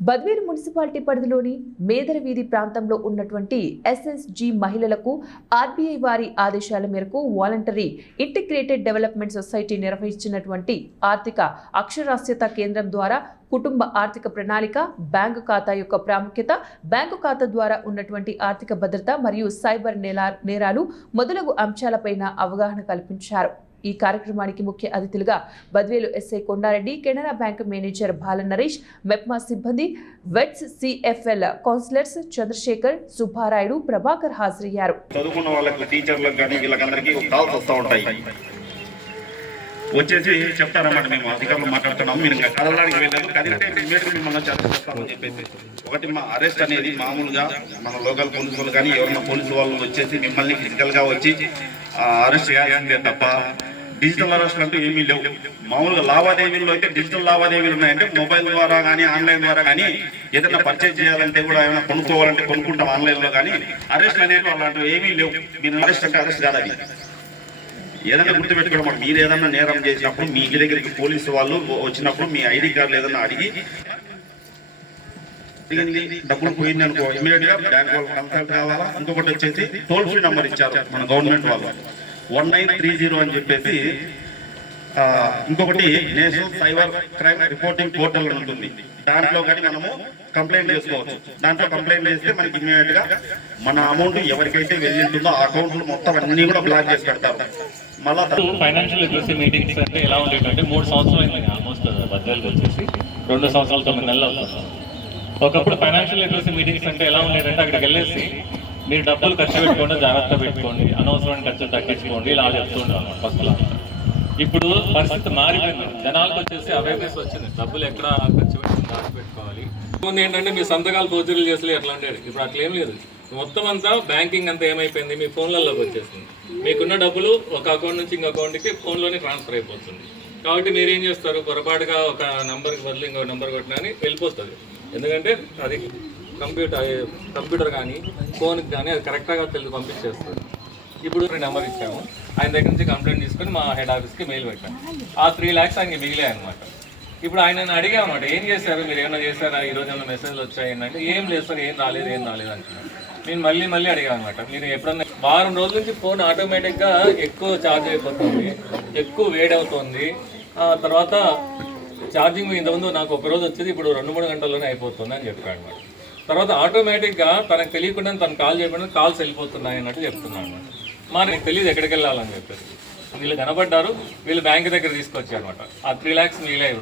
Badvel municipality పరిధిలోని మేదర వీధి ప్రాంతంలో ఉన్నటువంటి ఎస్ఎస్జి మహిళలకు ఆర్బీఐ వారి ఆదేశాల మేరకు వాలంటరీ ఇంటిగ్రేటెడ్ డెవలప్మెంట్ సొసైటీ నిర్వహించినటువంటి ఆర్థిక అక్షరాస్యత కేంద్రం ద్వారా కుటుంబ ఆర్థిక ప్రణాళిక, బ్యాంకు ఖాతా యొక్క ప్రాముఖ్యత, బ్యాంకు ఖాతా ద్వారా ఉన్నటువంటి ఆర్థిక భద్రత మరియు సైబర్ నేరాలు మొదలగు అంశాలపైన అవగాహన కల్పించారు. ఈ కార్యక్రమానికి ముఖ్య అతిథులుగా Badvel SI Konda Reddy, Canara bank manager Bala Naresh, MEPMA సిబ్బంది, వెట్స్ సిఎఫ్ఎల్ కౌన్సిలర్స్ చంద్రశేఖర్, సుబ్బారాయుడు, ప్రభాకర్ హాజరయ్యారు. చదువుకున్న వాళ్ళకి, టీచర్లకు కానీ వీళ్ళకందరికీ కాల్స్ వస్తూ ఉంటాయి. వచ్చేసి చెప్తారన్నమాట, మేము అధికారులు మాట్లాడుతున్నాము, మీరు ఇంకా కదలడానికి వెళ్ళారు, కదిలితే మిమ్మల్ని చేస్తామని చెప్పేసి. ఒకటి, మా అరెస్ట్ అనేది మామూలుగా మన లోకల్ పోలీసు వాళ్ళు కానీ ఎవరైనా పోలీసు వాళ్ళు వచ్చేసి మిమ్మల్ని ఫిజికల్గా వచ్చి అరెస్ట్ చేయాల్సిందే తప్ప డిజిటల్ అరెస్ట్ అంటూ ఏమీ లేవు. మామూలుగా లావాదేవీల్లో అయితే డిజిటల్ లావాదేవీలు ఉన్నాయంటే మొబైల్ ద్వారా కానీ ఆన్లైన్ ద్వారా కానీ ఏదైనా పర్చేజ్ చేయాలంటే కూడా ఏమైనా కొనుక్కోవాలంటే కొనుక్కుంటాం ఆన్లైన్లో, కానీ అరెస్ట్ అనేవి అలాంటివి ఏమీ లేవు. మీరు అరెస్ట్ అంటే అరెస్ట్ కాదు. అది ఏదైనా గుర్తుపెట్టుకోవడం, మీరు ఏదైనా నేరం చేసినప్పుడు మీ దగ్గరికి పోలీసు వాళ్ళు వచ్చినప్పుడు మీ ఐడి కార్డులు ఏదైనా అడిగి డబ్బులు పోయింది అనుకో, ఇమీడియట్ గా బ్యాంక్ వాళ్ళు కన్సల్ట్ కావాలా. ఇంకొకటి వచ్చేసి టోల్ ఫ్రీ నెంబర్ ఇచ్చారు మన గవర్నమెంట్ వాళ్ళు, 1930 అని చెప్పేసి. ఇంకొకటి national cyber crime reporting portal ఉంటుంది, దాంట్లో కానీ మనము కంప్లైంట్ చేసుకోవచ్చు. దాంట్లో కంప్లైంట్ చేస్తే మనకి ఇమీడియట్ గా మన అమౌంట్ ఎవరికైతే వెళ్ళింటుందో ఆ అకౌంట్లు మొత్తం అన్ని కూడా బ్లాక్ చేసి పెడతారు. మళ్ళీ ఫైనాన్షియల్ లిటరసీ మీటింగ్స్ అంటే ఎలా ఉండేటంటే 3 సంవత్సరాలు అయింది ఆల్మోస్ట్ బద్వేలుకి వచ్చేసి 2 సంవత్సరాలు 9 నెలలు అవుతుంది. ఒకప్పుడు ఫైనాన్షియల్ లిటరసీ మీటింగ్స్ అంటే ఎలా ఉండేదంటే అక్కడికి వెళ్ళేసి మీరు డబ్బులు ఖర్చు పెట్టుకోండి, జాగ్రత్త పెట్టుకోండి, అనవసరమైన ఖర్చులు తగ్గించుకోండి, ఇలా చెప్తుంటాం ఫస్ట్లో. ఇప్పుడు పరిస్థితి మారిపోయింది, జనాలకు వచ్చేసి అవేర్నెస్ వచ్చింది, డబ్బులు ఎక్కడ ఖర్చు పెట్టుకుని దాచిపెట్టుకోవాలి. ముందు ఏంటంటే మీ సంతకాలు ఫోర్జరీలు చేసి ఎట్లా ఉండేది, ఇప్పుడు అట్లా ఏం లేదు. మొత్తం అంతా బ్యాంకింగ్ అంతా ఏమైపోయింది, మీ ఫోన్లలోకి వచ్చేసింది. మీకున్న డబ్బులు ఒక అకౌంట్ నుంచి ఇంకో అకౌంట్కి ఫోన్లోనే ట్రాన్స్ఫర్ అయిపోతుంది. కాబట్టి మీరు ఏం చేస్తారు, పొరపాటుగా ఒక నెంబర్కి బదులు ఇంకో నెంబర్ కొట్టినా అని వెళ్ళిపోతుంది. ఎందుకంటే అది కంప్యూటర్ కానీ ఫోన్కి కానీ అది కరెక్ట్గా తెలిసి పంపించేస్తుంది. ఇప్పుడు నెంబర్ ఇచ్చాము, ఆయన దగ్గర నుంచి కంప్లైంట్ తీసుకొని మా హెడ్ ఆఫీస్కి మెయిల్ పెట్టాము. ఆ 3 lakhs ఆయనకి మిగిలాయి అనమాట. ఇప్పుడు ఆయన అడిగాము అనమాట, ఏం చేశారు మీరు, ఏమైనా చేశారా, ఈరోజు ఏమైనా మెసేజ్లు వచ్చాయి అంటే ఏం లేదు సార్, ఏం రాలేదు అంటున్నాను. నేను మళ్ళీ అడిగాను అనమాట, మీరు ఎప్పుడన్నా వారం రోజుల నుంచి ఫోన్ ఆటోమేటిక్గా ఎక్కువ ఛార్జ్ అయిపోతుంది, ఎక్కువ వేడవుతుంది, తర్వాత ఛార్జింగ్ ఇంతకుముందు నాకు ఒక రోజు వచ్చేది ఇప్పుడు 2-3 గంటల్లోనే అయిపోతుంది అని చెప్పాడు అనమాట. తర్వాత ఆటోమేటిక్గా తనకు తెలియకుండా తను కాల్ చేయకుండా కాల్స్ వెళ్ళిపోతున్నాయి అన్నట్టు చెప్తున్నాను అనమాట. నాకు తెలియదు ఎక్కడికి వెళ్ళాలని చెప్పేసి వీళ్ళు కనబడ్డారు, వీళ్ళు బ్యాంక్ దగ్గర తీసుకొచ్చారు అనమాట. ఆ 3 lakhs మిగిలాయి.